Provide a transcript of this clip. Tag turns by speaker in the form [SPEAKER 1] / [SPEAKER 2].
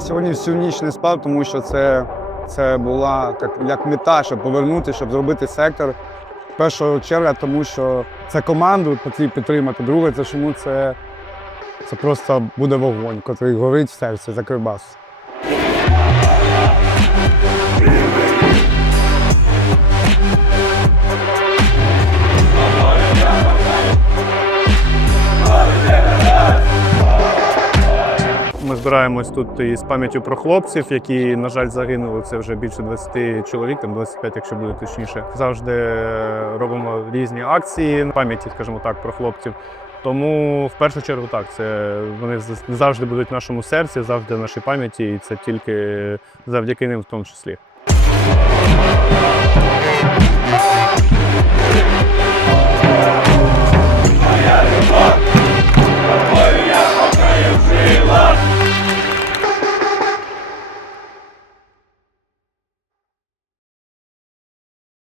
[SPEAKER 1] сьогодні всю ніч не спав, тому що це, це була як, як мета, щоб повернути, щоб зробити сектор. В черга, тому що це команду потрібно підтримати. Друге, це чому це, це просто буде вогонь, який горить в серці за Кривбас.
[SPEAKER 2] Збираємось тут із пам'яттю про хлопців, які, на жаль, загинули. Це вже більше 20 чоловік, там 25, якщо буде точніше. Завжди робимо різні акції на пам'яті, скажімо так, про хлопців. Тому в першу чергу так, це вони завжди будуть в нашому серці, завжди в нашій пам'яті, і це тільки завдяки ним в тому числі.